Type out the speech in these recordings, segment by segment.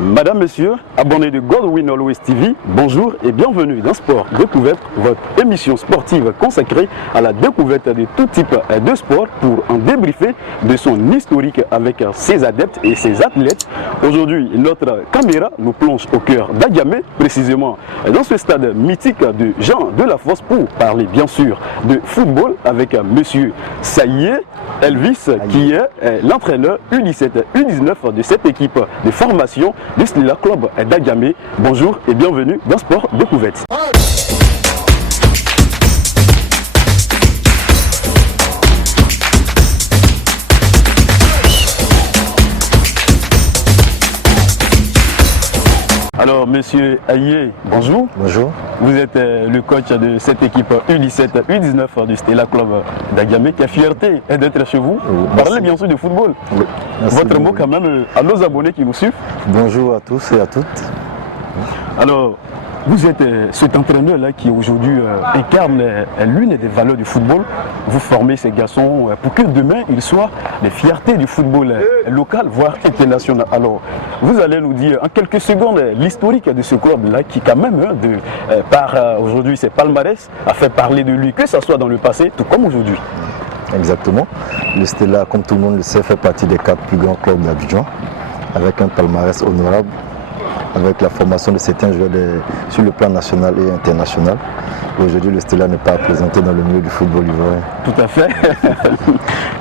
Madame, Monsieur, abonnés de Godwin Always TV, bonjour et bienvenue dans Sport Découverte, votre émission sportive consacrée à la découverte de tout type de sport pour en débriefer de son historique avec ses adeptes et ses athlètes. Aujourd'hui, notre caméra nous plonge au cœur d'Agamé, précisément dans ce stade mythique de Jean de la Fosse pour parler bien sûr de football avec Monsieur Saïe Elvis qui est l'entraîneur U17, U19 de cette équipe de formation du Stella Club d'Agamé. Bonjour et bienvenue dans Sport Découverte. Alors, monsieur Aïe, bonjour. Bonjour. Vous êtes le coach de cette équipe U17, U19 du Stella Club d'Agamé. Quelle fierté d'être chez vous. Oui, parlez bien sûr de football. Oui, votre mot quand même à nos abonnés qui nous suivent. Bonjour à tous et à toutes. Alors, vous êtes cet entraîneur-là qui aujourd'hui incarne l'une des valeurs du football. Vous formez ces garçons pour que demain ils soient les fiertés du football local, voire international. Alors, vous allez nous dire en quelques secondes l'historique de ce club-là qui quand même, par aujourd'hui ses palmarès, a fait parler de lui, que ce soit dans le passé, tout comme aujourd'hui. Exactement. Le Stella, comme tout le monde le sait, fait partie des 4 plus grands clubs d'Abidjan, avec un palmarès honorable, avec la formation de certains joueurs sur le plan national et international. Aujourd'hui, le Stella n'est pas présenté dans le milieu du football ivoirien. Tout à fait.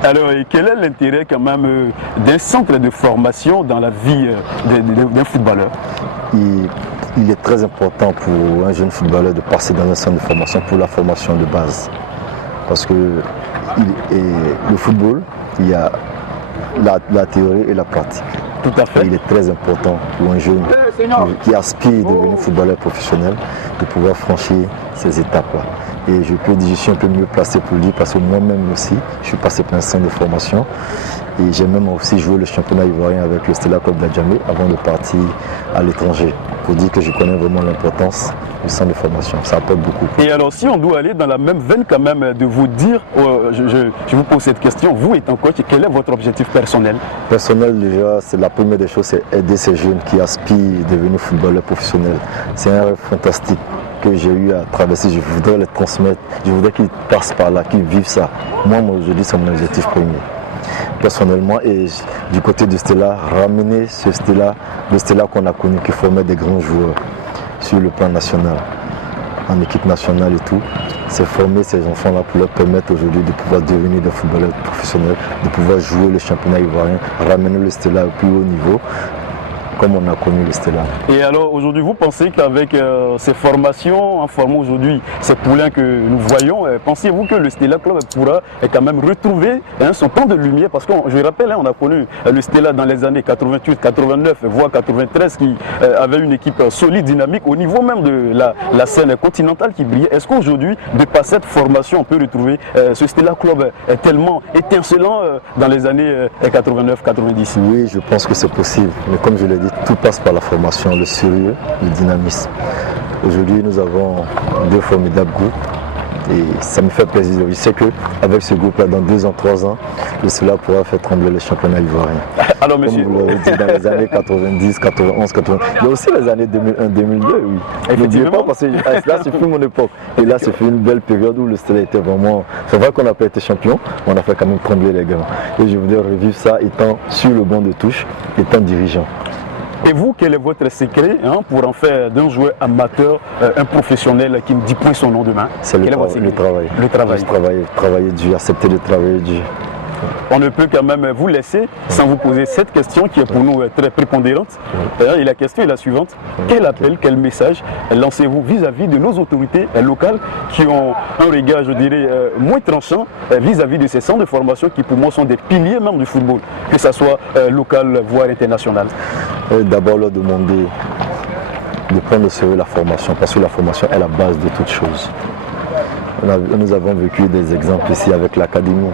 Alors, quel est l'intérêt quand même d'un centre de formation dans la vie d'un footballeur? Il est très important pour un jeune footballeur de passer dans un centre de formation pour la formation de base. Parce que le football, il y a la théorie et la pratique. Tout à fait. Il est très important pour un jeune qui aspire à devenir footballeur professionnel de pouvoir franchir ces étapes-là. Et je peux dire que je suis un peu mieux placé pour le dire parce que moi-même aussi, je suis passé par un centre de formation et j'ai même aussi joué le championnat ivoirien avec le Stella Club d'Adjamé avant de partir à l'étranger. Pour dire que je connais vraiment l'importance du centre de formation, ça apporte beaucoup. Et alors si on doit aller dans la même veine quand même de vous dire, je vous pose cette question, vous étant coach, quel est votre objectif personnel? Personnel déjà, c'est la première des choses, c'est aider ces jeunes qui aspirent à devenir footballeurs professionnels. C'est un rêve fantastique que j'ai eu à traverser, je voudrais les transmettre, je voudrais qu'ils passent par là, qu'ils vivent ça. Moi aujourd'hui c'est mon objectif premier. Personnellement et du côté du Stella, ramener ce Stella, le Stella qu'on a connu qui formait des grands joueurs sur le plan national, en équipe nationale et tout, c'est former ces enfants-là pour leur permettre aujourd'hui de pouvoir devenir des footballeurs professionnels, de pouvoir jouer le championnat ivoirien, ramener le Stella au plus haut niveau, comme on a connu le Stella. Et alors aujourd'hui, vous pensez qu'avec ces formations, en formant aujourd'hui ces poulains que nous voyons, pensez-vous que le Stella Club pourra quand même retrouver son temps de lumière? Parce que je rappelle, on a connu le Stella dans les années 88, 89, voire 93 qui avait une équipe solide, dynamique, au niveau même de la scène continentale qui brillait. Est-ce qu'aujourd'hui, de par cette formation, on peut retrouver ce Stella Club tellement étincelant dans les années 89, 90? Oui, je pense que c'est possible. Mais comme je l'ai dit, tout passe par la formation, le sérieux, le dynamisme. Aujourd'hui, nous avons 2 formidables groupes et ça me fait plaisir. Je sais qu'avec ce groupe-là, dans 2 ans, 3 ans, cela pourra faire trembler le championnat ivoirien. Alors, monsieur, comme vous l'avez dit, dans les années 90, 91, 80, il y a aussi les années 2001, 2002, oui. N'oubliez pas parce que là, c'est plus mon époque. Et là, c'est une belle période où le Stella était vraiment... C'est vrai qu'on n'a pas été champion, mais on a fait quand même trembler les gars. Et je voudrais revivre ça étant sur le banc de touche, étant dirigeant. Et vous, quel est votre secret pour en faire d'un joueur amateur un professionnel qui ne dit point son nom demain? C'est le travail. Le travail. Travailler dur, accepter de travailler dur. On ne peut quand même vous laisser sans vous poser cette question qui est pour nous très prépondérante. Et la question est la suivante. Quel appel, quel message lancez-vous vis-à-vis de nos autorités locales qui ont un regard, je dirais, moins tranchant vis-à-vis de ces centres de formation qui pour moi sont des piliers même du football, que ce soit local, voire international? D'abord leur demander de prendre au sérieux la formation, parce que la formation est la base de toute chose. Nous avons vécu des exemples ici avec l'académie.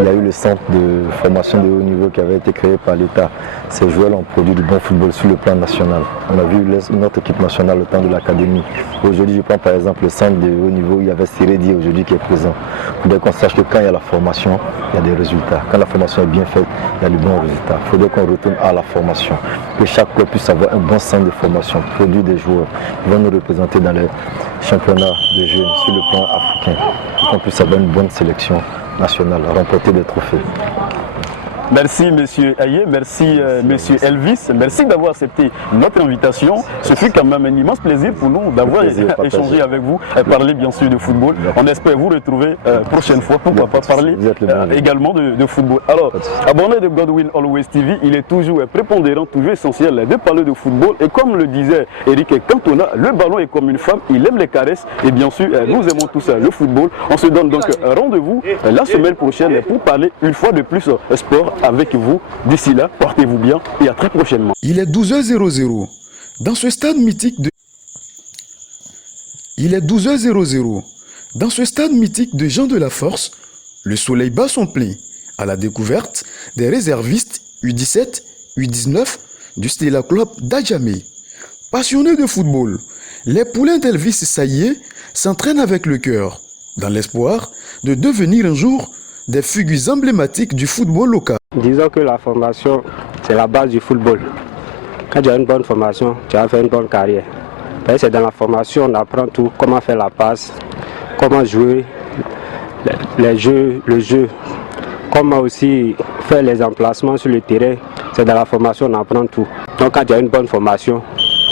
Il y a eu le centre de formation de haut niveau qui avait été créé par l'État. Ces joueurs ont produit du bon football sur le plan national. On a vu notre équipe nationale au temps de l'académie. Aujourd'hui, je prends par exemple le centre de haut niveau, il y avait Siredi aujourd'hui qui est présent. Il faudrait qu'on sache que quand il y a la formation, il y a des résultats. Quand la formation est bien faite, il y a de bons résultats. Il faudrait qu'on retourne à la formation. Que chaque club puisse avoir un bon centre de formation, produire des joueurs qui vont nous représenter dans les championnats de jeunes sur le plan africain. Et qu'on puisse avoir une bonne sélection nationale, remporter des trophées. Merci M. Aye, merci M. Elvis, merci d'avoir accepté notre invitation. Ce fut quand même un immense plaisir pour nous d'avoir échangé avec vous et parler bien sûr de football. On espère vous retrouver prochaine fois, pourquoi pas parler également de football. Alors, abonné de Godwin Always TV, il est toujours prépondérant, toujours essentiel de parler de football. Et comme le disait Eric Cantona, le ballon est comme une femme, il aime les caresses et bien sûr nous aimons tous le football. On se donne donc rendez-vous la semaine prochaine pour parler une fois de plus sport avec vous. D'ici là, portez-vous bien et à très prochainement. Il est 12h00. Dans ce stade mythique de... Il est 12h00. Dans ce stade mythique de Jean de la Force, le soleil bat son plein à la découverte des réservistes U17, U19 du Stella Club d'Adjamé. Passionnés de football, les poulains d'Elvis Saillé s'entraînent avec le cœur, dans l'espoir de devenir un jour des figures emblématiques du football local. Disons que la formation, c'est la base du football. Quand tu as une bonne formation, tu vas faire une bonne carrière. C'est dans la formation on apprend tout, comment faire la passe, comment jouer, le jeu, comment aussi faire les emplacements sur le terrain. C'est dans la formation on apprend tout. Donc quand tu as une bonne formation,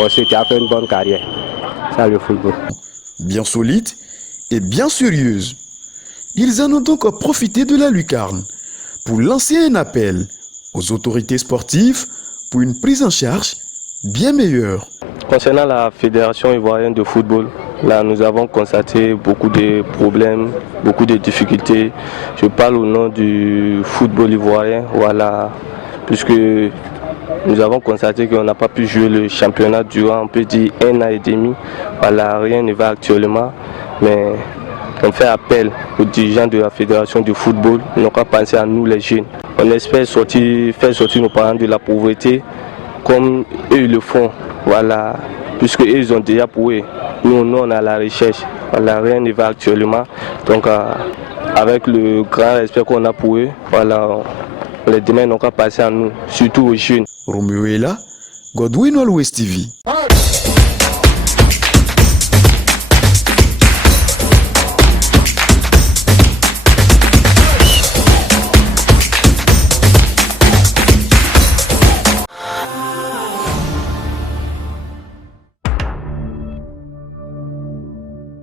aussi tu vas faire une bonne carrière. C'est le football. Bien solide et bien sérieuse. Ils en ont donc profité de la lucarne pour lancer un appel aux autorités sportives pour une prise en charge bien meilleure. Concernant la Fédération ivoirienne de football, là nous avons constaté beaucoup de problèmes, beaucoup de difficultés. Je parle au nom du football ivoirien, voilà, puisque nous avons constaté qu'on n'a pas pu jouer le championnat durant, on peut dire, 1 an et demi. Voilà, rien ne va actuellement, mais on fait appel aux dirigeants de la Fédération du football, ils n'ont qu'à penser à nous les jeunes. On espère faire sortir nos parents de la pauvreté comme eux ils le font, voilà, puisque eux ils ont déjà prouvé. Nous on est à la recherche, voilà, rien ne va actuellement. Donc avec le grand respect qu'on a pour eux, voilà, les demain n'ont qu'à passer à nous, surtout aux jeunes. Roméo est là, Godwin Always TV.